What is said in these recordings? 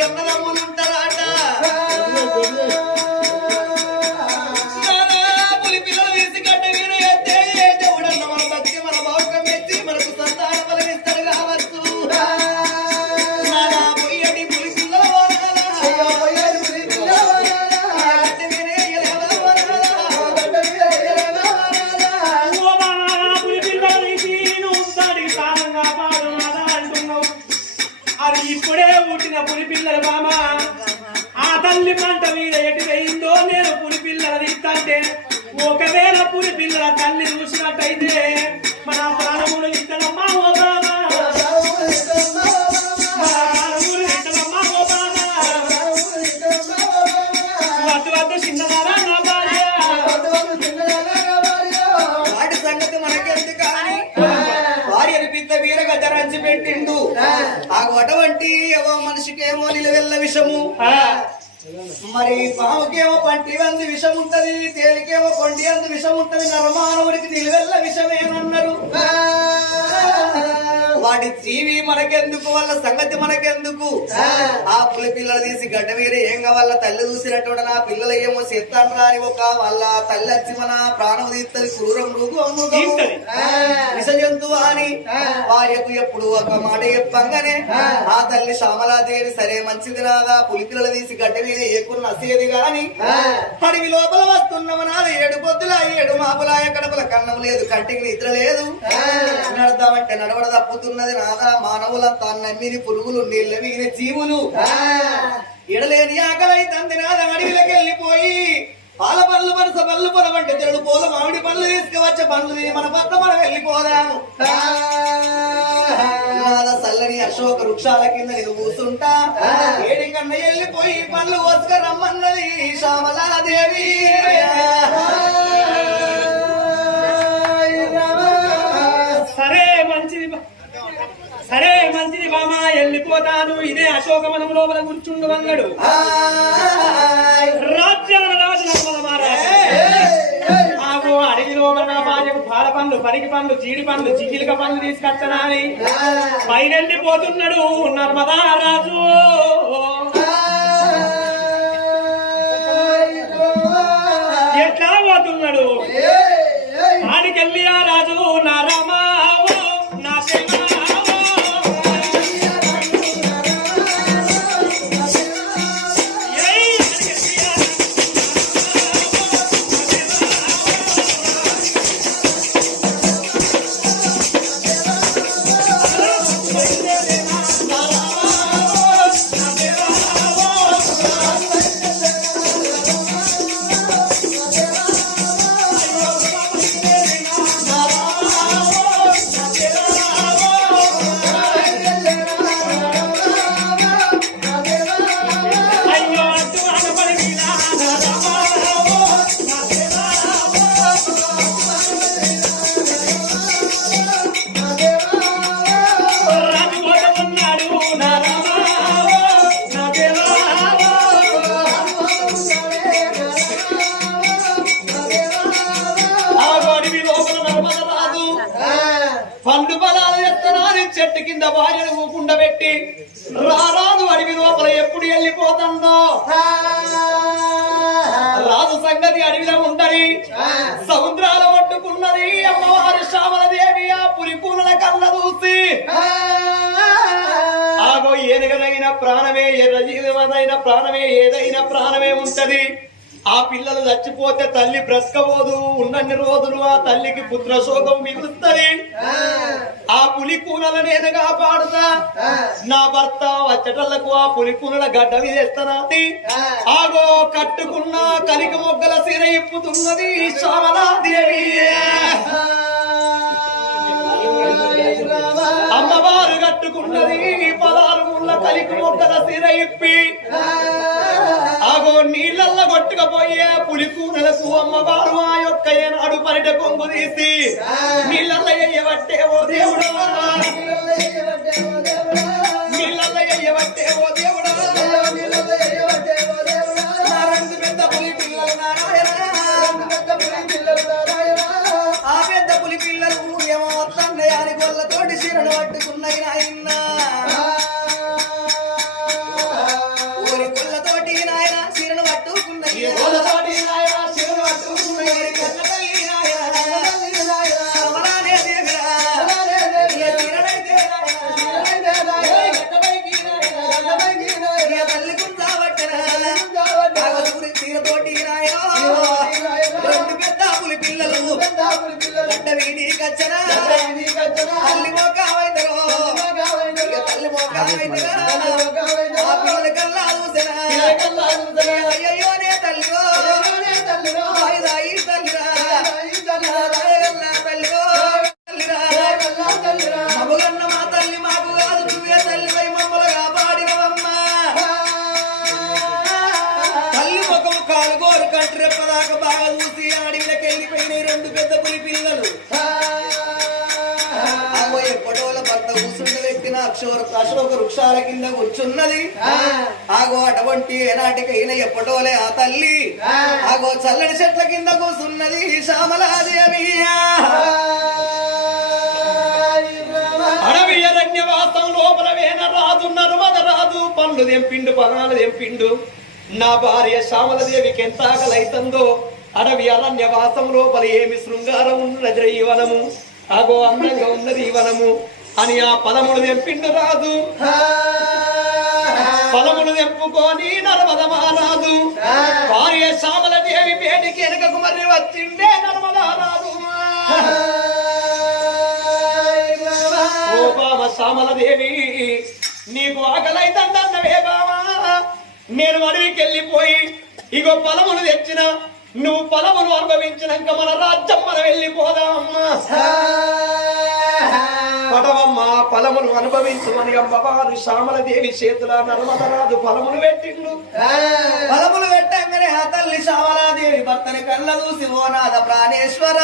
అదృష్టం తల్లి మంట మీద ఎటు వేయిందో నేను పులి పిల్లల తీస్తంటే ఒకవేళ పులి పిల్లల తల్లి చూసినట్టయితే మన ప్రాణములు ధరించి పెట్టిండు. ఆ. అటువంటి ఏవో మనిషికేమో నిలవెల్ల విషము. మరి పాముకేమో పంటి అందు విషం ఉంటది తేలికేమో కొండి అందు విషం ఉంటది నరమానవుడికి నిలవెల్ల విషమేనన్నారు. వాటి జీవి మనకెందుకు వాళ్ళ సంగతి మనకెందుకు? ఆ. పులి పిల్లలు తీసి గడ్డ వీరే ఏం వాళ్ళ తల్లి చూసినటువంటి నా పిల్లలు ఏమో చేస్తాను ఒక వాళ్ళ తల్లి వచ్చి మన ప్రాణం తీస్తుంది క్రూరం. తీస్తది. విష జంతువు అని. భార్యకు ఎప్పుడు ఒక మాట చెప్పంగానే ఆ. తల్లి శ్యామలాదేవి సరే మంచిది రాగా పులి పిల్లలు తీసి గడ్డ నసేది గాని అడవి లోపల వస్తున్నవనాల ఏడు పొద్దుల ఏడు మాపులాయ కడపల కన్నం లేదు కంటికి నిద్ర లేదు. నడదామంటే నడవడ తప్పుతున్నది నాదా. మానవులంతా నమ్మిని పురుగులు నీళ్ళ మిగిలిన జీవులు. ఎడలేని ఆకలై తంది నాద అడవిలోకి వెళ్ళిపోయి పాల పళ్ళు మనస పళ్ళు పొలమంటే తెరుడు పూల మామిడి పళ్ళు తీసుకువచ్చే పళ్ళు తిని మన పక్క మనం వెళ్ళిపోదాము. నాద చల్లని అశోక వృక్షాల కింద నేను కూర్చుంటా. ఏడి కన్న వెళ్ళిపోయి పళ్ళు వసుక రమ్మన్నది శ్యామలాదేవి. సరే మంచిది సరే మంచిది బామ వెళ్ళిపోతాను. ఇదే అశోకవనం లోపల కూర్చుండు అన్నాడు. రాజ్యాల రాజు నర్మల మహారాజు పాల పండ్లు పరికి పండ్లు జీడి పండ్లు చికిలిక పండ్లు తీసుకొచ్చనా అని పైన వెళ్ళిపోతున్నాడు నర్మదా రాజు ఎట్లా పోతున్నాడు ఆడికెళ్ళి ఆ రాజు నా రామావో బలాలు చెట్టు కింద భార్యను ఊకుండా పెట్టి రారాదు అడవి లోపల ఎప్పుడు వెళ్ళిపోతుందో? రాజు సంగతి అడవిలో ఉంటది. సముద్రాల పట్టుకున్నది అమ్మవారి శ్యామలదేవి ఆ పులి పూనల కళ్ళ చూసి. ఆగో ఏనుగదైన ప్రాణమే ఎర్ర జీవమైన ప్రాణమే ఏదైనా ప్రాణమే ఉంటది. ఆ పిల్లలు చచ్చిపోతే తల్లి బ్రతకబోదు. ఉన్నన్ని రోజులు ఆ తల్లికి పుత్ర శోకం మిగులుతుంది. ఆ. పులి కూనల నేను కాపాడుతా నా భర్త వచ్చటలకు ఆ పులి కూనల గడ్డ వేస్తనాది ఆగో కట్టుకున్న కలిక మొగ్గల సిర ఇప్పుతున్నది శ్యామలాదేవి అమ్మవారు కట్టుకున్నది పదాలు ముళ్ళ కలికి మొగ్గల సిర ఇప్పి. ఆగో నీళ్ళల్ల కొట్టుకపోయే పులి కూనలకు అమ్మవారు ఆ యొక్క ఏనాడు పరిట కొంగు తీసి నీళ్ళల్ల ఎయ్యబట్టే ఓ దేవుడా. నీళ్ళల్ల ఎయ్యబట్టే ఓ దేవుడా. నా రెండు పెద్ద పులి పిల్లలు నారాయణ. ఆ పెద్ద పులి పిల్లలు ఏమో గొల్లతోటి పట్టుకున్నాయి తోటి నాయన సీరను పట్టుకున్నది. నాయన గడ్డ వీడి కచ్చనా. తల్లి మోకావైతరో ఇక తల్లి మోకావైతరా ఆ పిల్లల కల్లా చూసెనా అయ్యయ్యో నే వాయిదాయి తల్లిరా. రాయగల్లా తల్లిగో తల్లిరా. మగుగన్న మా తల్లి మాకు రెప్పదాకా బాగా చూసి అడవిలోకి వెళ్ళిపోయినాయి రెండు పెద్ద పులి పిల్లలు. ఆగో ఎప్పటోల భర్త కూసుండి పెట్టిన అక్షోర అశోక వృక్షాల కింద కూర్చున్నది. ఆగో అటువంటి ఏనాటికైనా ఎప్పటోలే ఆ తల్లి. ఆగో చల్లని చెట్ల కింద కూసున్నది శ్యామలాదేవి అడవి అరణ్యవాసం లోపల వేన రాజు నర్మద రాజు పండ్లు తెంపిండు పదాలు తెంపిండు. నా భార్య శ్యామలదేవికి ఎంత ఆకలైతుందో అడవి అరణ్యవాసం లోపల ఏమి శృంగారం ఉన్నది ఈ వనము. అగో అందంగా ఉన్నది ఈ వనము. అని ఆ పదములు తెంపిండు రాజు. పదములు తెంపుకొని నర్మద మహారాజు. భార్య శ్యామలదేవి వేడికి వెనుకకు మరి వచ్చిండే నర్మదా ఓ బావ శ్యామలదేవి నీకు ఆకలైతుందన్నవే బావా. నేను అడవికి వెళ్ళిపోయి ఇగో పొలములు తెచ్చిన నువ్వు పొలములు అనుభవించినాక మన రాజ్యం మనం వెళ్ళిపోదామమ్మా పడవమ్మ ఫలములు అనుభవించమని అమ్మవారు శ్యామలదేవి చేతుల నర్మదరాజు ఫలములు పెట్టిండు. తల్లి శ్యామలాదేవి భర్తని కళ్ళ చూసి ఓ నాద ప్రాణేశ్వర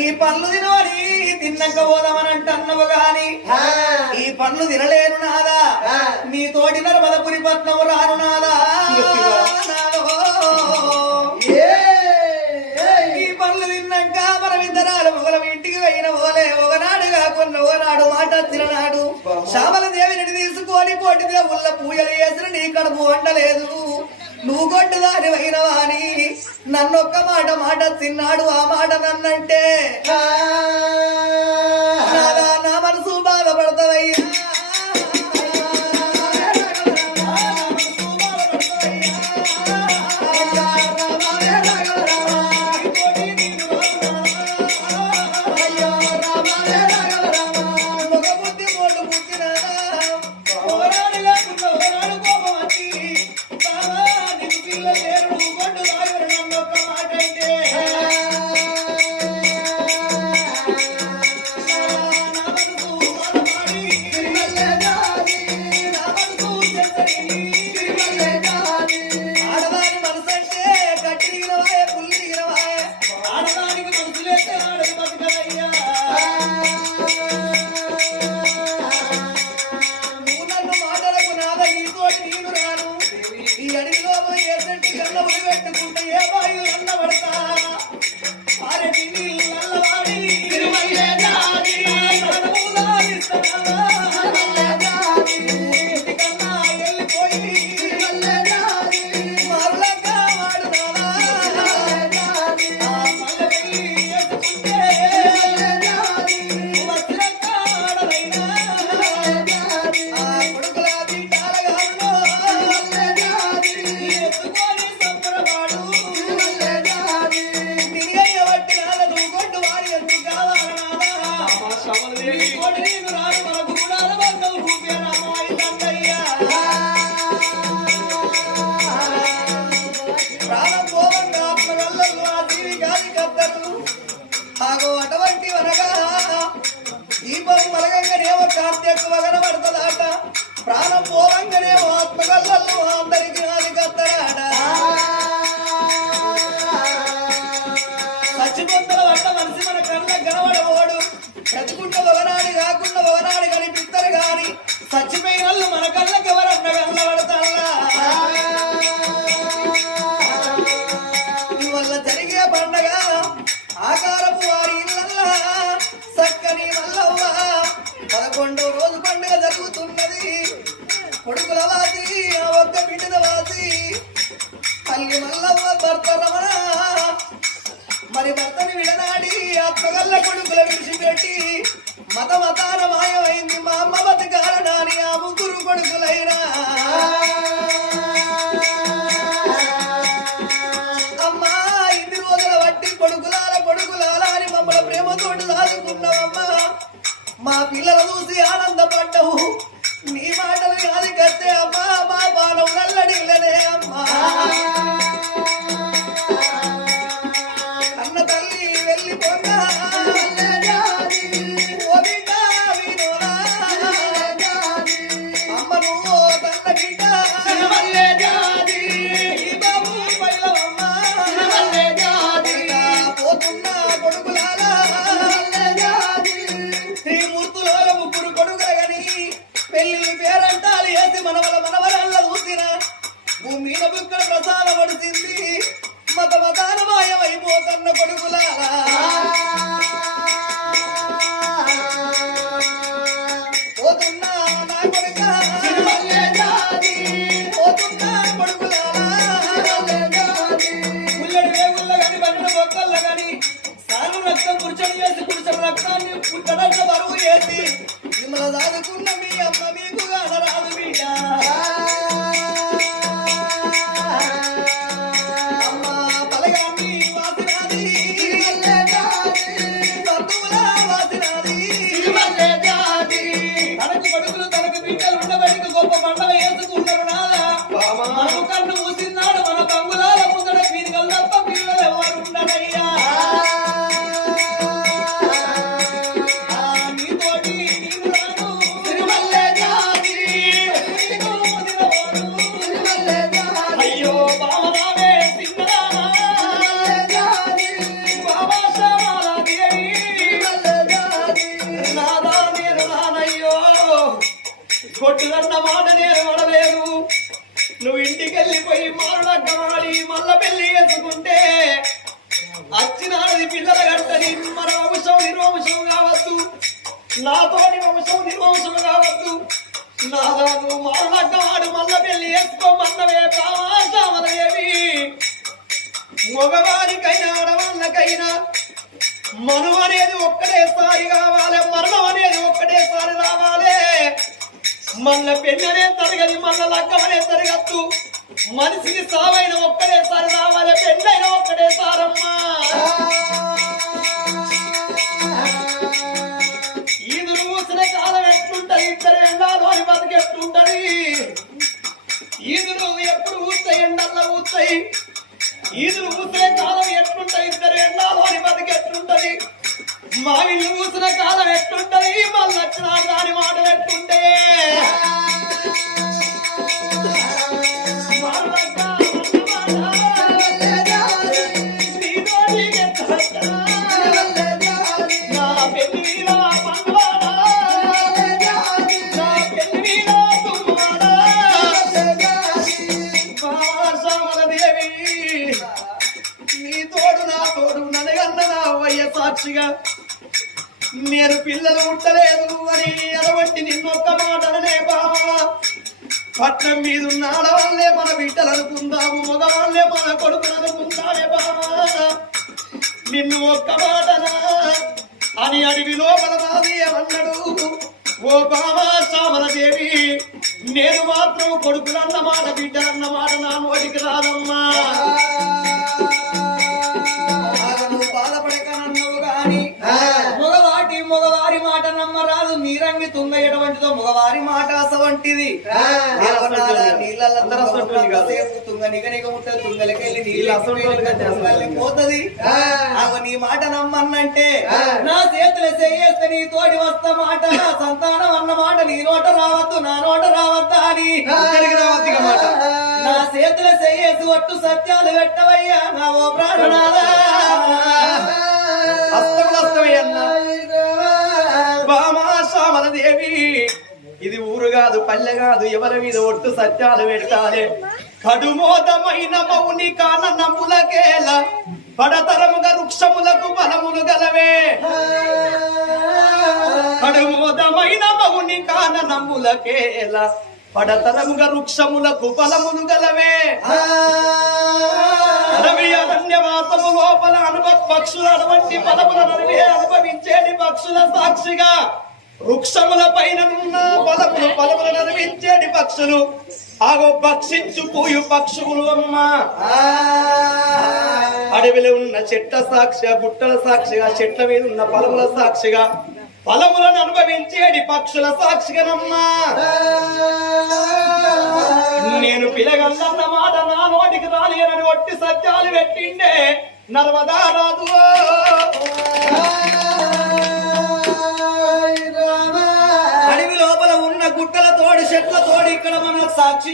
ఈ పండ్లు తినోడి తిన్నాక పోదామని అంటున్నావు గాని ఈ పండ్లు తినలేను నాదా నీ తోటి నర్మదపురి పట్నం రాను నాదా. ఈ పండ్లు తిన్నాక మనం ఇద్దరాలు మొగలం ఇంటికి పోయిన ఓలే ఒకనాడు కాకుండా ఓనాడు మాట తిననాడు శ్యామల దేవిని తీసుకొని కోటి దేవుళ్ళ పూజలు చేసిన నీ కడుపు వండలేదు. నువ్వు కొట్టు దాని అని నన్నొక్క మాట మాట తిన్నాడు ఆ మాట నన్నంటే. నా మనసు బాధపడతావయ్యా. ప్రాణం పోవంగానేమో ఆత్మగల్లలు అందరికి మా పిల్లలు చూసి ఆనందపడ్డవు. నీ మాటలు కాదు కత్తే అమ్మా మా బాణం నల్లడిల్లనే అమ్మా. మనము కన్ను వంశం నిర్వంశం కావద్దు నాదాను మరణగాడు మారుడగ్గమాడు మల్ల పెళ్ళి చేసుకోమన్నవే కామాశామదేవి మగవారికైనా ఆడవాళ్ళకైనా మనం అనేది ఒక్కటేసారి కావాలి మరణం అనేది ఒక్కటేసారి రావాలి మళ్ళా పెన్ననే తరగది మళ్ళ లగ్గం అనే తరగత్తు మనిషికి సావైన ఒక్కటేసారి రావాలి పెళ్ళైన ఒక్కటేసారమ్మా ఈదురు ఎప్పుడు ఊస్తాయి ఎండల్లో ఊస్తాయి. ఈదురు ఊసే కాలం ఎట్లుంటాయి ఇద్దరు ఎండాలోని బతికి ఎట్లుంటది మావిళ్ళు ఊసిన కాలం ఎట్లుంటుంది? పిల్లలు ఉండలేదు అని అలవంటి నిన్నొక్క మాటలనే బావా పట్నం మీద ఉన్న ఆడవాళ్ళే మన బిడ్డలు అనుకుందాము మగవాళ్ళే మన కొడుకులు అనుకుంటాడే బావా నిన్ను ఒక్క మాటనా? అని అడివి లోపల నాది అన్నాడు. ఓ బావా శ్యామల నేను మాత్రం కొడుకులన్న మాట బిడ్డలన్న మాట నా నోటికి రాదమ్మా. మగవారి మాట నమ్మరాదు. నీరంగి తుంగ ఎటువంటిదో మగవారి మాట అసవంటిది దేవనాల నీళ్ళల్లో అందరూ అసంటోళ్ళు కాదు. సేపు తుంగ నిగ నిగ తుంగలకెళ్ళి నీళ్ళు. పోతది. నీ మాట నమ్మన్నంటే నా చేతులు చేయేస్తే నీ తోటి వస్తా మాట. సంతానం అన్న మాట నీ నోట రావద్దు నా నోట రావద్దా అని. నా చేతులు చేయేసి ఒట్టు సత్యాలు పెట్టవయ్యా నా ఓ ప్రాణనాథా. దేవి ఇది ఊరు కాదు పల్లె కాదు ఎవరి మీద ఒట్టు సత్యాలు పెట్టాలి కడుమోదమైన మౌని కాన నమ్ములకేల పడతరముగా వృక్షములకు బలములు గలవే. కడుమోదమైన మౌని కాన నమ్ములకేల పడతరముగా వృక్షములకు బలములు గలవే. అడవి అరణ్యవాసము లోపల అనుభవ పక్షుల అటువంటి బలములను అనుభవించేది పక్షుల సాక్షిగా వృక్షముల పైన ఉన్న బలములు బలములు నడిపించేది పక్షులు. ఆగో భక్షించు పూయు పక్షులు అమ్మా. అడవిలో ఉన్న చెట్ల సాక్షిగా గుట్టల సాక్షిగా చెట్ల మీద ఉన్న పొలముల సాక్షిగా ఫలములను అనుభవించేది పక్షుల సాక్షిగనమ్మా. నేను పిలగల్లన్న మాట నా నోటికి రాలేనని ఒట్టి సత్యాలు పెట్టిండే నర్మదా రాదు గుట్టల తోడు చెట్ల తోడు ఇక్కడ మన సాక్షి.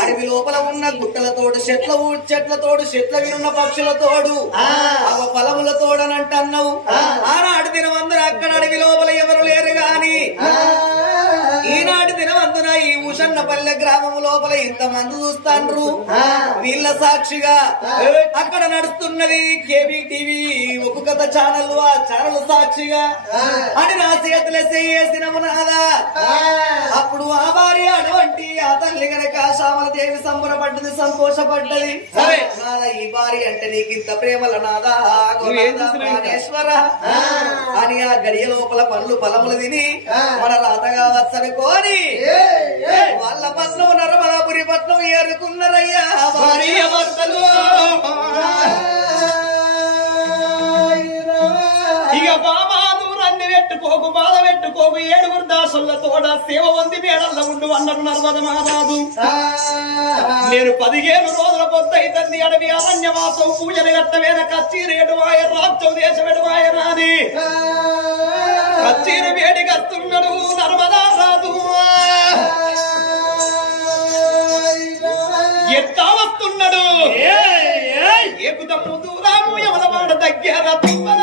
అడవి లోపల ఉన్న గుట్టల తోడు చెట్ల చెట్ల తోడు చెట్ల వినున్న పక్షుల తోడు. అవ పొలముల తోడనంట అన్నావు ఆనాటి దినవందర అక్కడ అడవి లోపల ఎవరు లేరు గాని ఈనాటి దినవంతున ఈ ఉషన్న పల్లె గ్రామం లోపల ఇంత మంది చూస్తాండ్రు వీళ్ళ సాక్షిగా అక్కడ నడుస్తున్నది కేబీ టీవీ ఒక కథ ఛానల్ ఆ ఛానల్ సాక్షిగా. అని నా చేతుల చేసిన అప్పుడు ఆ భార్య అటువంటి ఆ తల్లి గనక శ్యామల దేవి సంబరపడ్డది సంతోషపడ్డది. నాదా ఈ భార్య అంటే నీకు ఇంత ప్రేమల నాదా? అని ఆ గడియ లోపల పనులు పొలములు తిని మన రాతగా వచ్చనుకోని వాళ్ళ పట్నం నర్మలాపురి పట్నం ఏరుకున్నారయ్యా భార్య భర్తలు ఇక బాబా దూరాన్ని పెట్టుకోకు బాధ పెట్టుకోకు ఏడుగురు దాసుల తోడ సేవ వంది మేడల్లో ఉండు అన్నారు నర్మద మహారాజు. నేను పదిహేను రోజుల పొద్దైతంది అడవి అరణ్యవాసం పూజలు గట్టవేన కచ్చీరేడు వాయ రాజ్యం దేశమెడు వాయ రాని. కచ్చీరు వేడి కస్తున్నాడు నర్మదా ఎట్టా వస్తున్నాడు ఏకుదమ్ము దూరాము ఎవలవాడ దగ్గర తుమ్మల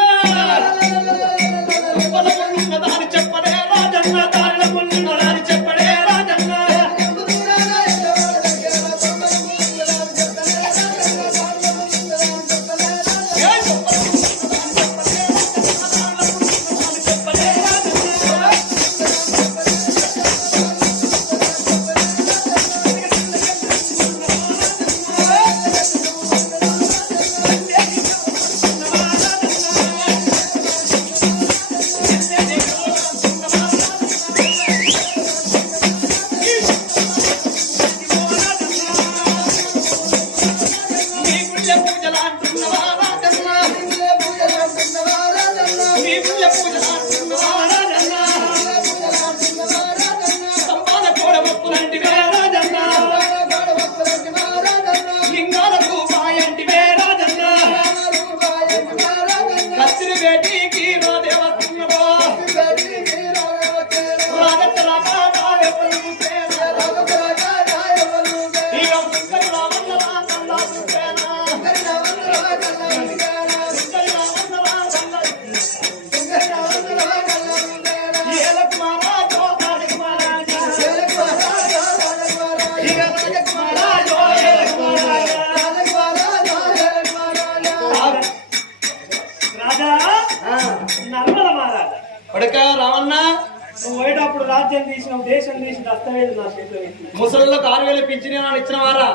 రాజ్యం తీసిన దేశం తీసిన దస్తవేదు నా చేతిలో ముసలిళ్ళకు ఆరు వేలు పింఛన్ ఇచ్చిన వారా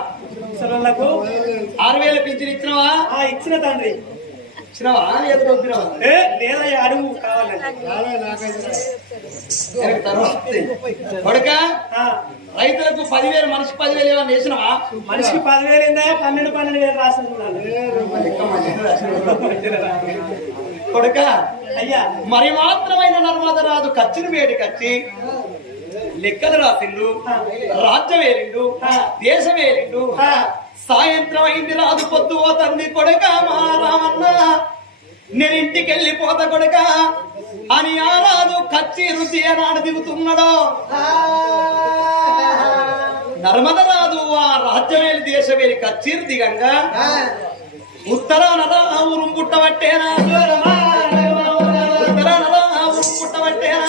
ముసలిళ్ళకు ఆరు వేలు పింఛన్ ఇచ్చినవా? ఇచ్చిన తండ్రి. ఇచ్చినవా? ఎదురు ఏ అడుగు కావాలండి కొడుక రైతులకు పదివేలు మనిషి పదివేలు ఏమన్నా వేసినవా? మనిషికి పదివేలు ఏందా? పన్నెండు పన్నెండు వేలు రాసింది కొడుక అయ్యా. మరి మాత్రమైన నర్మద రాదు కచ్చిని వేడి కచ్చి లెక్కలు రాసిండు రాజ్యం వేరిండు దేశం వేరిండు సాయంత్రం అయింది రాజు పొద్దు పోతుంది కొడుక మా రామన్న నేను ఇంటికి వెళ్ళిపోతా కొడుక అని ఆ రాజు కచ్చి రుచి ఏనాడు దిగుతున్నాడో నర్మద రాజు ఆ రాజ్యమేలి దేశమేలి కచ్చీరు దిగంగా. ఉత్తరాన ఉరుం పుట్టబట్టేనా ఉత్తరాన ఉరుం పుట్టబట్టేనా